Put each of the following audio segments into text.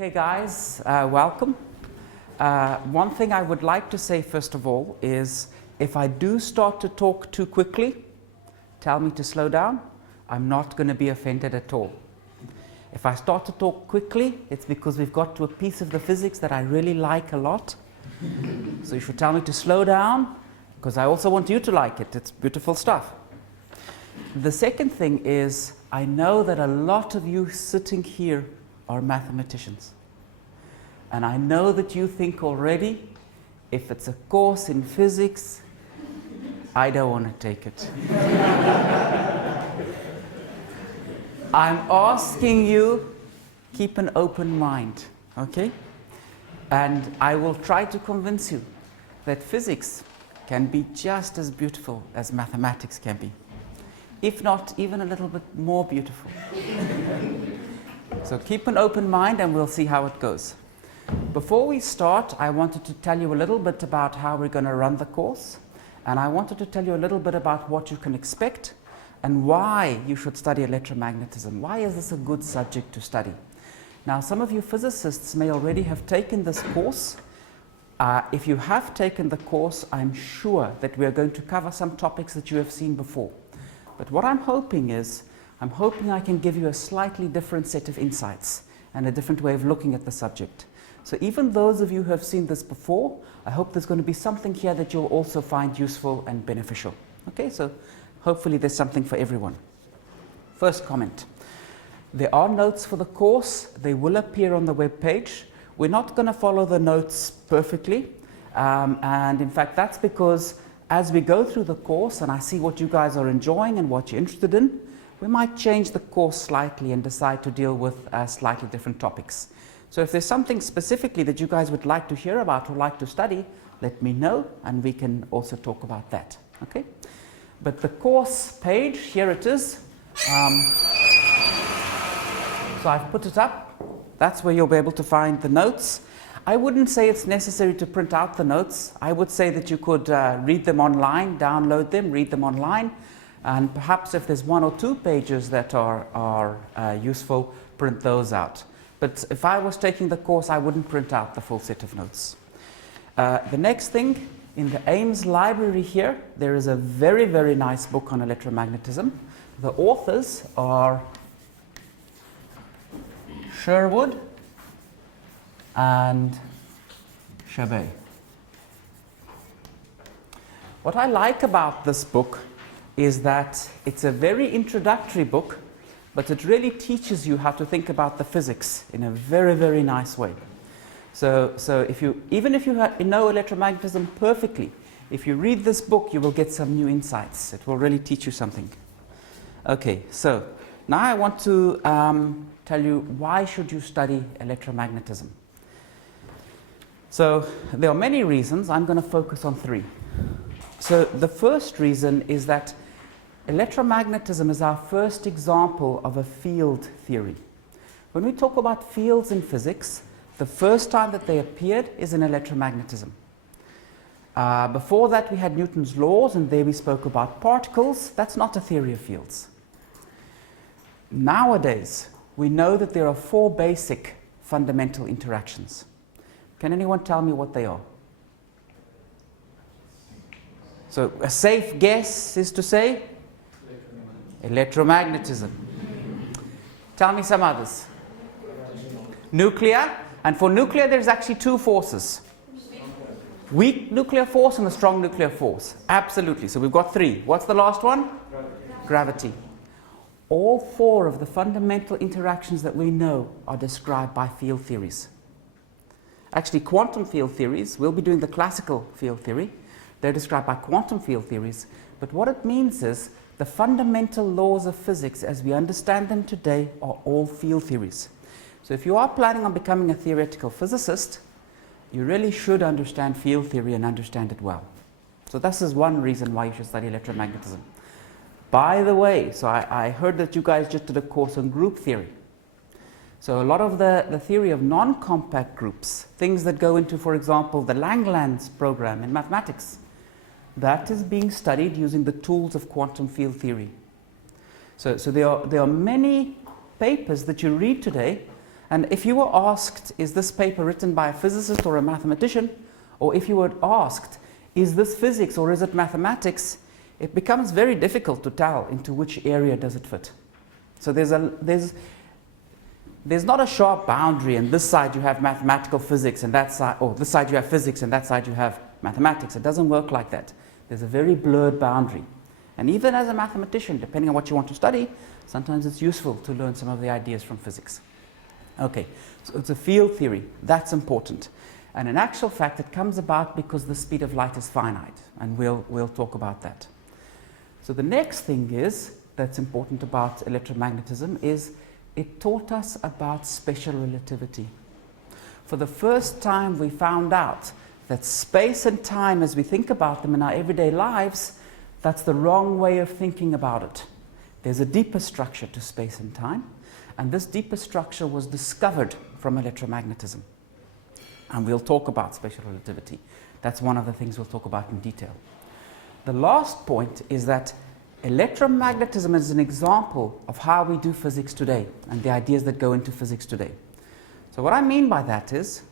Okay, guys, welcome. One thing I would like to say first of all is if I do start to talk too quickly, tell me to slow down. I'm not going to be offended at all. If I start to talk quickly, it's because we've got to a piece of the physics that I really like a lot. So you should tell me to slow down, because I also want you to like it. It's beautiful stuff. The second thing is, I know that a lot of you sitting here are mathematicians. And I know that you think already, if it's a course in physics, I don't want to take it. I'm asking you, keep an open mind, okay? And I will try to convince you that physics can be just as beautiful as mathematics can be, if not even a little bit more beautiful. So keep an open mind and we'll see how it goes. Before we start, I wanted to tell you a little bit about how we're going to run the course, and I wanted to tell you a little bit about what you can expect and why you should study electromagnetism. Why is this a good subject to study? Now, some of you physicists may already have taken this course. If you have taken the course, I'm sure that we are going to cover some topics that you have seen before. But what I'm hoping is, I can give you a slightly different set of insights and a different way of looking at the subject. So even those of you who have seen this before, I hope there's going to be something here that you'll also find useful and beneficial. Okay, so hopefully there's something for everyone. First comment. There are notes for the course. They will appear on the web page. We're not going to follow the notes perfectly. And in fact, that's because as we go through the course and I see what you guys are enjoying and what you're interested in, we might change the course slightly and decide to deal with slightly different topics. So if there's something specifically that you guys would like to hear about or like to study, let me know and we can also talk about that. Okay? But the course page, here it is. So I've put it up. That's where you'll be able to find the notes. I wouldn't say it's necessary to print out the notes. I would say that you could read them online, download them, read them online. And perhaps if there's one or two pages that are useful, print those out. But if I was taking the course, I wouldn't print out the full set of notes. The next thing, in the Ames library here, there is a very, very nice book on electromagnetism. The authors are Sherwood and Chabet. What I like about this book is that it's a very introductory book, but it really teaches you how to think about the physics in a very, very nice way. So even if you know electromagnetism perfectly, if you read this book, you will get some new insights. It will really teach you something. Okay, so now I want to tell you why should you study electromagnetism. So there are many reasons. I'm going to focus on three. So the first reason is that electromagnetism is our first example of a field theory. When we talk about fields in physics, the first time that they appeared is in electromagnetism. Before that, we had Newton's laws, and there we spoke about particles. That's not a theory of fields. Nowadays, we know that there are four basic fundamental interactions. Can anyone tell me what they are? So a safe guess is to say? Electromagnetism. Tell me some others. Nuclear. And for nuclear, there's actually two forces. Weak nuclear force and a strong nuclear force. Absolutely. So we've got three. What's the last one? Gravity. All four of the fundamental interactions that we know are described by field theories. Actually, quantum field theories, we'll be doing the classical field theory. They're described by quantum field theories. But what it means is the fundamental laws of physics as we understand them today are all field theories. So if you are planning on becoming a theoretical physicist, you really should understand field theory and understand it well. So this is one reason why you should study electromagnetism. By the way, so I heard that you guys just did a course on group theory. So a lot of the theory of non-compact groups, things that go into, for example, the Langlands program in mathematics, that is being studied using the tools of quantum field theory. So there are many papers that you read today And if you were asked, is this paper written by a physicist or a mathematician, or if you were asked, is this physics or is it mathematics, it becomes very difficult to tell into which area does it fit. So there's not a sharp boundary, and this side you have mathematical physics and that side, or this side you have physics and that side you have mathematics. It doesn't work like that. There's a very blurred boundary. And even as a mathematician, depending on what you want to study, sometimes it's useful to learn some of the ideas from physics. Okay, so it's a field theory. That's important. And in actual fact, it comes about because the speed of light is finite, and we'll talk about that. So the next thing that's important about electromagnetism is it taught us about special relativity. For the first time, we found out that space and time, as we think about them in our everyday lives, that's the wrong way of thinking about it. There's a deeper structure to space and time, and this deeper structure was discovered from electromagnetism. And we'll talk about special relativity. That's one of the things we'll talk about in detail. The last point is that electromagnetism is an example of how we do physics today and the ideas that go into physics today. So what I mean by that is,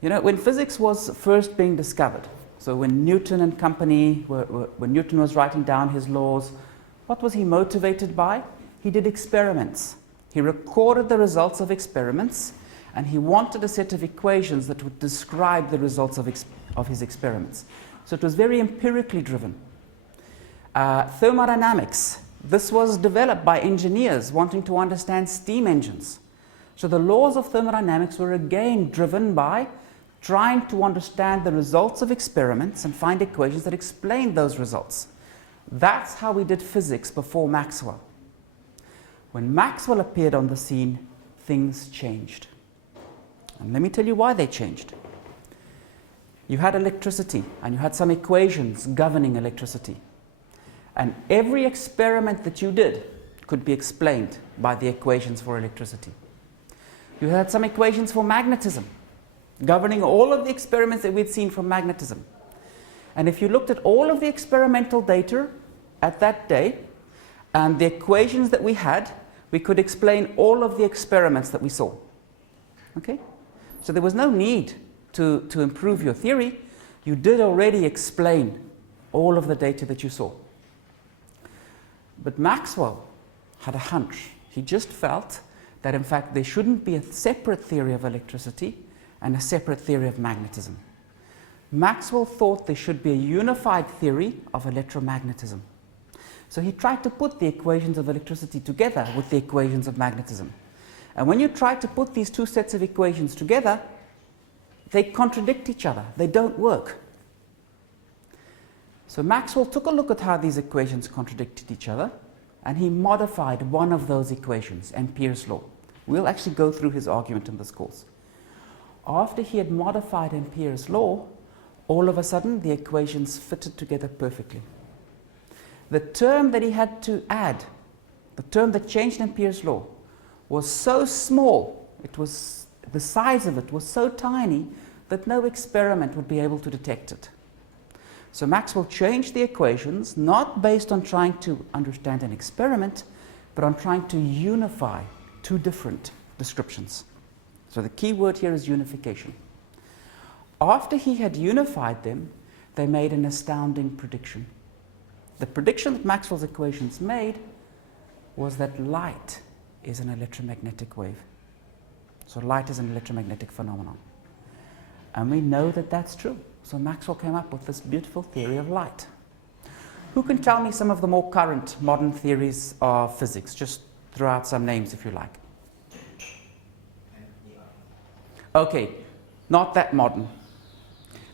when physics was first being discovered, so when Newton and company, when Newton was writing down his laws, what was he motivated by? He did experiments. He recorded the results of experiments, and he wanted a set of equations that would describe the results of his experiments. So it was very empirically driven. Thermodynamics. This was developed by engineers wanting to understand steam engines. So the laws of thermodynamics were again driven by trying to understand the results of experiments and find equations that explained those results. That's how we did physics before Maxwell. When Maxwell appeared on the scene, things changed. And let me tell you why they changed. You had electricity, and you had some equations governing electricity. And every experiment that you did could be explained by the equations for electricity. You had some equations for magnetism, governing all of the experiments that we'd seen from magnetism. And if you looked at all of the experimental data at that day, and the equations that we had, we could explain all of the experiments that we saw. Okay? So there was no need to improve your theory. You did already explain all of the data that you saw. But Maxwell had a hunch. He just felt that, in fact, there shouldn't be a separate theory of electricity and a separate theory of magnetism. Maxwell thought there should be a unified theory of electromagnetism. So he tried to put the equations of electricity together with the equations of magnetism. And when you try to put these two sets of equations together, they contradict each other. They don't work. So Maxwell took a look at how these equations contradicted each other, and he modified one of those equations, Ampere's law. We'll actually go through his argument in this course. After he had modified Ampere's law, all of a sudden the equations fitted together perfectly. The term that he had to add, the term that changed Ampere's law, was so small, the size of it was so tiny that no experiment would be able to detect it. So Maxwell changed the equations, not based on trying to understand an experiment, but on trying to unify two different descriptions. So the key word here is unification. After he had unified them, they made an astounding prediction. The prediction that Maxwell's equations made was that light is an electromagnetic wave. So light is an electromagnetic phenomenon. And we know that that's true. So Maxwell came up with this beautiful theory of light. Who can tell me some of the more current modern theories of physics? Just throw out some names if you like. Okay, not that modern.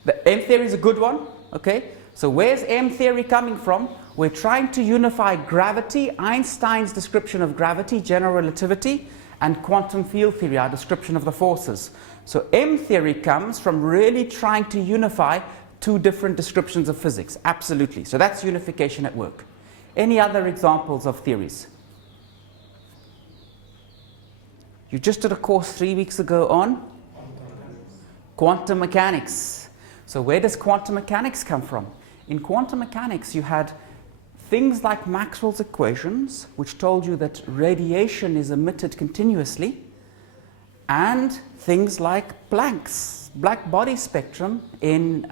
The M theory is a good one. Okay, so where's M theory coming from? We're trying to unify gravity, Einstein's description of gravity, general relativity, and quantum field theory, our description of the forces. So M theory comes from really trying to unify two different descriptions of physics. Absolutely. So that's unification at work. Any other examples of theories? You just did a course 3 weeks ago on quantum mechanics. So where does quantum mechanics come from? In quantum mechanics, you had things like Maxwell's equations, which told you that radiation is emitted continuously, and things like black body spectrum in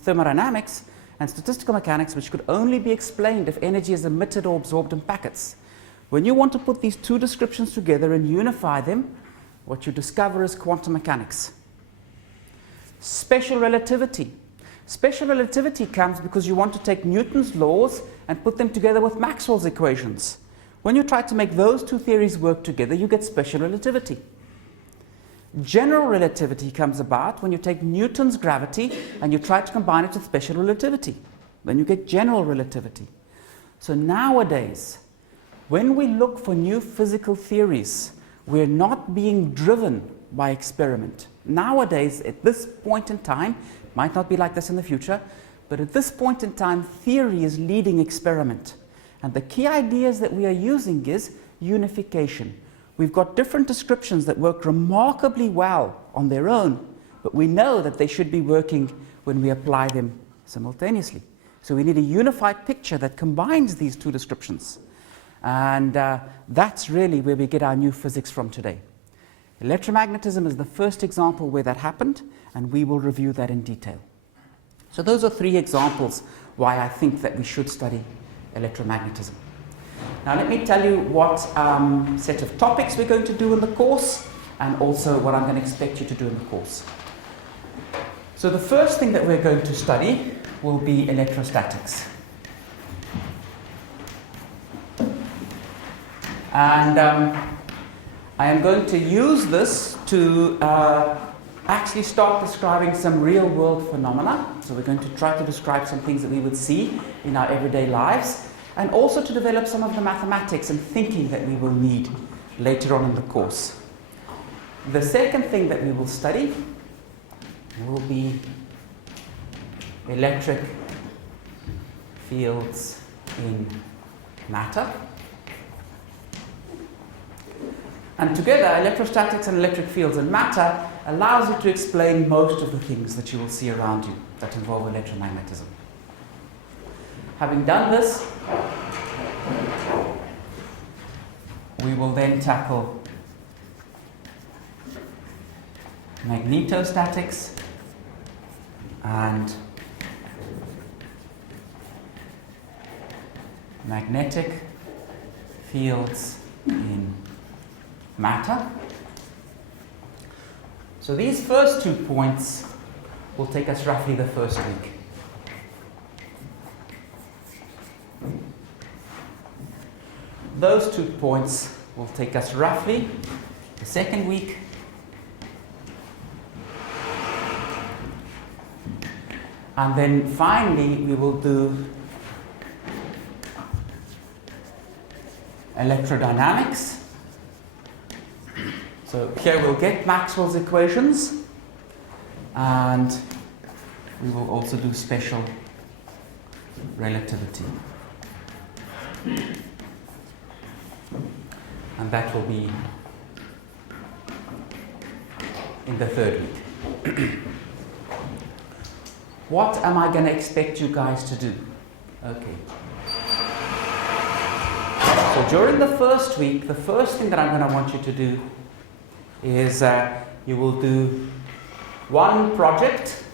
thermodynamics and statistical mechanics, which could only be explained if energy is emitted or absorbed in packets. When you want to put these two descriptions together and unify them, what you discover is quantum mechanics. Special relativity. Special relativity comes because you want to take Newton's laws and put them together with Maxwell's equations. When you try to make those two theories work together, you get special relativity. General relativity comes about when you take Newton's gravity and you try to combine it with special relativity. Then you get general relativity. So nowadays, when we look for new physical theories, we're not being driven by experiment. Nowadays, at this point in time, might not be like this in the future, but at this point in time, theory is leading experiment. And the key ideas that we are using is unification. We've got different descriptions that work remarkably well on their own, but we know that they should be working when we apply them simultaneously. So we need a unified picture that combines these two descriptions. And that's really where we get our new physics from today. Electromagnetism is the first example where that happened, and we will review that in detail. So those are 3 examples why I think that we should study electromagnetism. Now let me tell you what set of topics we're going to do in the course, and also what I'm going to expect you to do in the course. So the first thing that we're going to study will be electrostatics. And I am going to use this to actually start describing some real-world phenomena. So we're going to try to describe some things that we would see in our everyday lives, and also to develop some of the mathematics and thinking that we will need later on in the course. The second thing that we will study will be electric fields in matter. And together, electrostatics and electric fields in matter allows you to explain most of the things that you will see around you that involve electromagnetism. Having done this, we will then tackle magnetostatics and magnetic fields in matter. So these first 2 points will take us roughly the first week. Those 2 points will take us roughly the second week. And then finally we will do electrodynamics. So here we'll get Maxwell's equations, and we will also do special relativity. And that will be in the third week. What am I going to expect you guys to do? Okay. So during the first week, the first thing that I'm going to want you to do is you will do one project,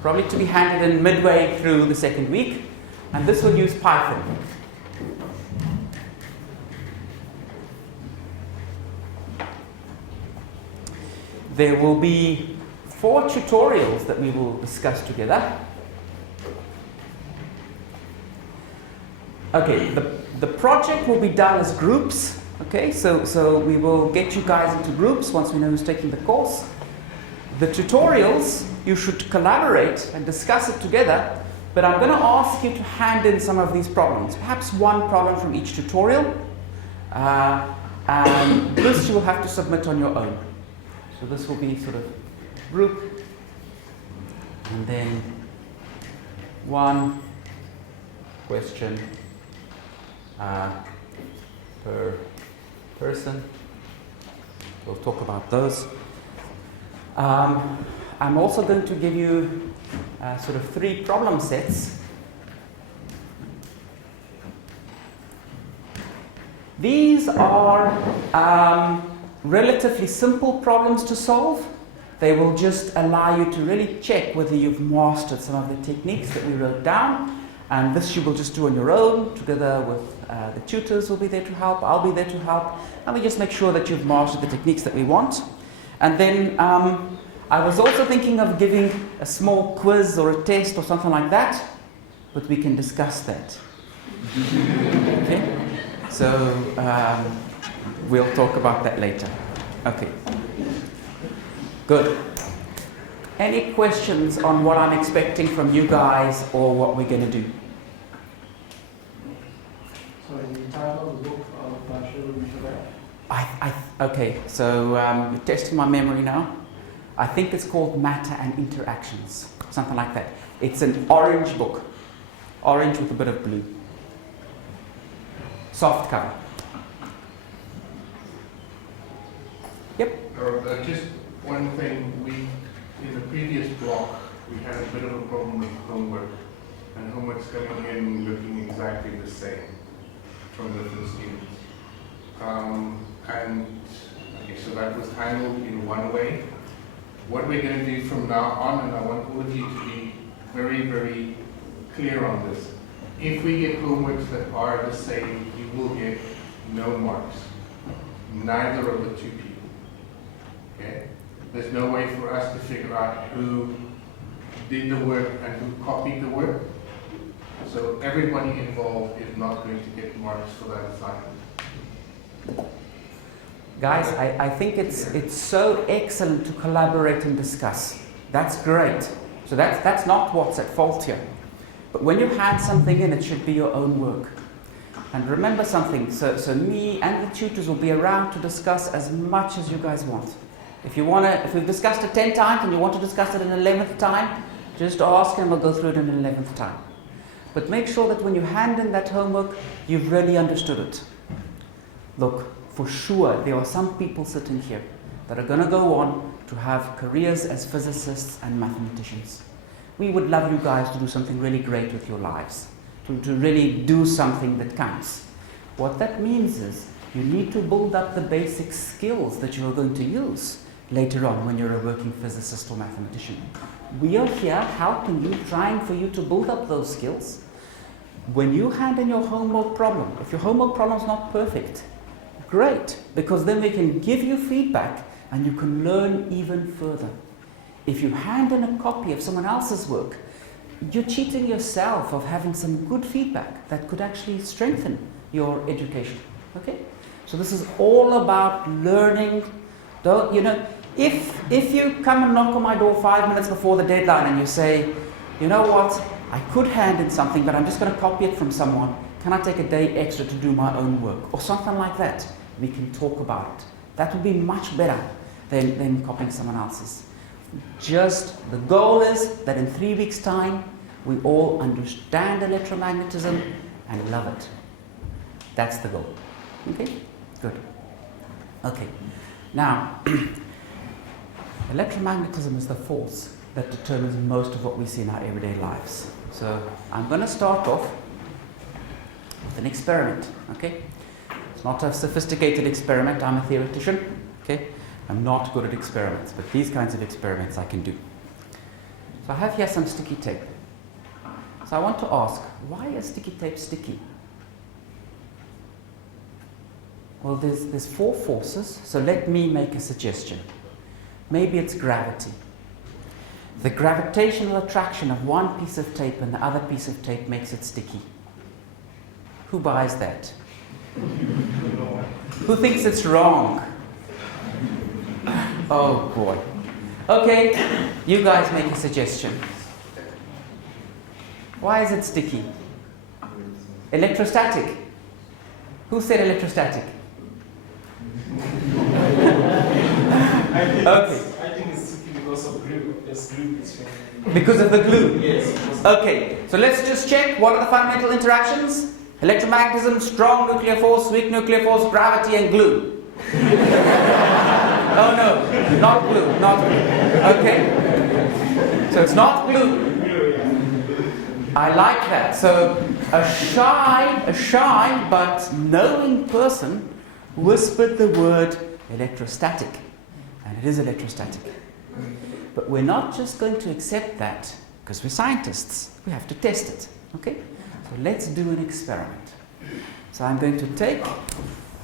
probably to be handed in midway through the second week, and this will use Python. There will be 4 tutorials that we will discuss together. Okay, the project will be done as groups. Okay, so we will get you guys into groups once we know who's taking the course. The tutorials, you should collaborate and discuss it together, but I'm going to ask you to hand in some of these problems, perhaps one problem from each tutorial, and this you will have to submit on your own. So this will be sort of group, and then one question per person. We'll talk about those. I'm also going to give you sort of 3 problem sets. These are relatively simple problems to solve. They will just allow you to really check whether you've mastered some of the techniques that we wrote down. And this you will just do on your own, together with the tutors will be there to help, I'll be there to help, and we just make sure that you've mastered the techniques that we want. And then I was also thinking of giving a small quiz or a test or something like that, but we can discuss that. Okay? So we'll talk about that later. Okay. Good. Any questions on what I'm expecting from you guys or what we're going to do? Sorry, the title of the book of Maxwells. Okay, so you're testing my memory now. I think it's called Matter and Interactions, something like that. It's an orange book, orange with a bit of blue. Soft cover. Yep. Just one thing, in the previous block, we had a bit of a problem with homework, and homework's coming in looking exactly the same from different students. So that was handled in one way. What we're going to do from now on, and I want all of you to be very, very clear on this. If we get homeworks that are the same, you will get no marks. Neither of the two people. Okay? There's no way for us to figure out who did the work and who copied the work. So everybody involved is not going to get marks for that assignment. Guys, I think it's so excellent to collaborate and discuss. That's great. So that's not what's at fault here. But when you hand something in, it should be your own work. And remember something, so me and the tutors will be around to discuss as much as you guys want. If we've discussed it 10 times and you want to discuss it an 11th time, just ask and we'll go through it an 11th time. But make sure that when you hand in that homework, you've really understood it. Look, for sure, there are some people sitting here that are going to go on to have careers as physicists and mathematicians. We would love you guys to do something really great with your lives, to really do something that counts. What that means is you need to build up the basic skills that you are going to use later on when you're a working physicist or mathematician. We are here helping you, trying for you to build up those skills. When you hand in your homework problem, if your homework problem is not perfect, great, because then we can give you feedback and you can learn even further. If you hand in a copy of someone else's work, you're cheating yourself of having some good feedback that could actually strengthen your education. Okay? So this is all about learning. If you come and knock on my door 5 minutes before the deadline and you say, you know what, I could hand in something, but I'm just going to copy it from someone. Can I take a day extra to do my own work? Or something like that. We can talk about it. That would be much better than copying someone else's. Just the goal is that in 3 weeks' time, we all understand electromagnetism and love it. That's the goal. Okay? Good. Okay. Now, electromagnetism is the force that determines most of what we see in our everyday lives. So I'm going to start off with an experiment. Okay? It's not a sophisticated experiment. I'm a theoretician. Okay? I'm not good at experiments, but these kinds of experiments I can do. So I have here some sticky tape. So I want to ask, why is sticky tape sticky? Well, there's 4 forces, so let me make a suggestion. Maybe it's gravity. The gravitational attraction of one piece of tape and the other piece of tape makes it sticky. Who buys that? Who thinks it's wrong? Oh boy. Okay, you guys make a suggestion. Why is it sticky? Electrostatic. Who said electrostatic? Okay. I think it's sticky because of glue. It's glue. Because of the glue? Yes. Okay, so let's just check. What are the fundamental interactions? Electromagnetism, strong nuclear force, weak nuclear force, gravity, and glue. Oh no, not glue, not glue. Okay? So it's not glue. I like that. So A shy but knowing person whispered the word electrostatic, and it is electrostatic. But we're not just going to accept that because we're scientists. We have to test it. Okay? So let's do an experiment. So I'm going to take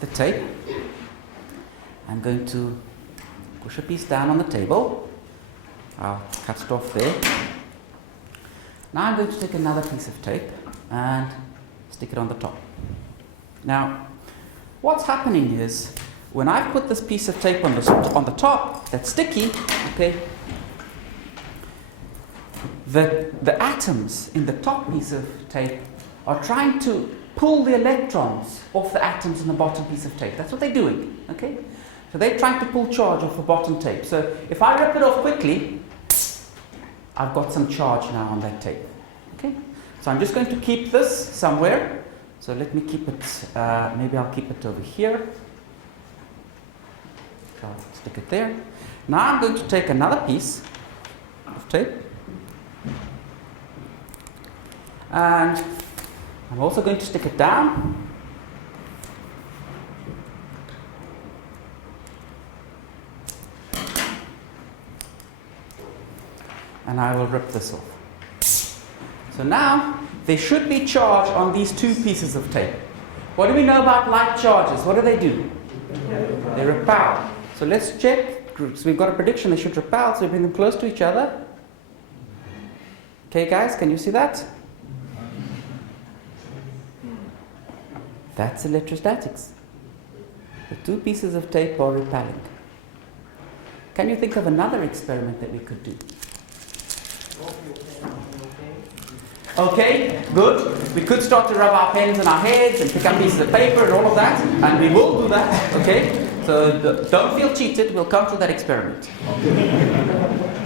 the tape. I'm going to push a piece down on the table. I'll cut it off there. Now I'm going to take another piece of tape and stick it on the top. Now, what's happening is, when I've put this piece of tape on the top that's sticky, okay, the atoms in the top piece of tape are trying to pull the electrons off the atoms in the bottom piece of tape. That's what they're doing, okay? So they're trying to pull charge off the bottom tape. So if I rip it off quickly, I've got some charge now on that tape, okay? So I'm just going to keep this somewhere. So let me keep it, maybe I'll keep it over here. So I'll stick it there. Now I'm going to take another piece of tape. And I'm also going to stick it down. And I will rip this off. So now, there should be charge on these two pieces of tape. What do we know about light charges? What do? They repel. So let's check. So we've got a prediction they should repel, so we bring them close to each other. Okay guys, can you see that? That's electrostatics. The two pieces of tape are repelling. Can you think of another experiment that we could do? Okay, good. We could start to rub our pens on our heads and pick up pieces of paper and all of that, and we will do that, okay? So don't feel cheated, we'll come to that experiment.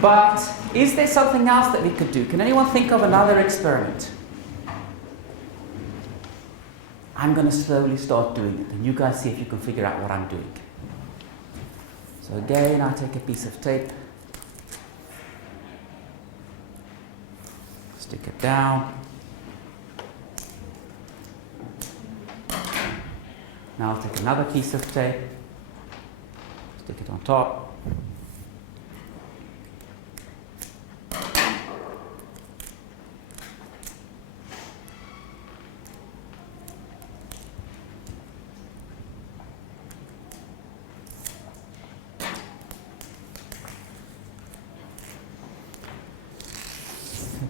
But is there something else that we could do? Can anyone think of another experiment? I'm going to slowly start doing it, and you guys see if you can figure out what I'm doing. So again, I take a piece of tape, stick it down. Now I'll take another piece of tape, stick it on top.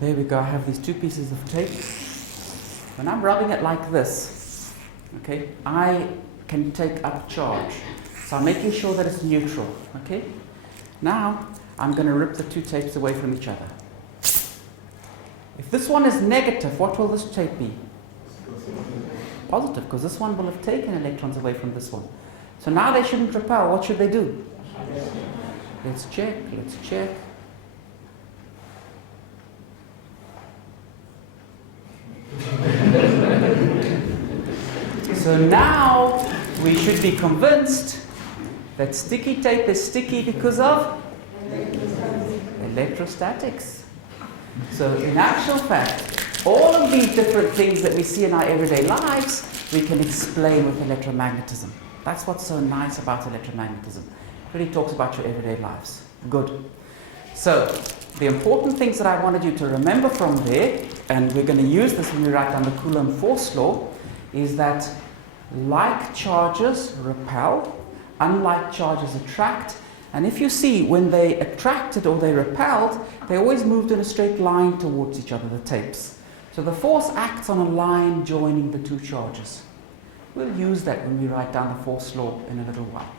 There we go, I have these two pieces of tape. When I'm rubbing it like this, okay, I can take up charge. So I'm making sure that it's neutral, okay? Now, I'm going to rip the two tapes away from each other. If this one is negative, what will this tape be? Positive, because this one will have taken electrons away from this one. So now they shouldn't repel. What should they do? Let's check, let's check. So now we should be convinced that sticky tape is sticky because of electrostatics. So in actual fact, all of these different things that we see in our everyday lives, we can explain with electromagnetism. That's what's so nice about electromagnetism. It really talks about your everyday lives. Good. So the important things that I wanted you to remember from there, and we're going to use this when we write down the Coulomb force law, is that like charges repel, unlike charges attract. And if you see, when they attracted or they repelled, they always moved in a straight line towards each other, the tapes. So the force acts on a line joining the two charges. We'll use that when we write down the force law in a little while.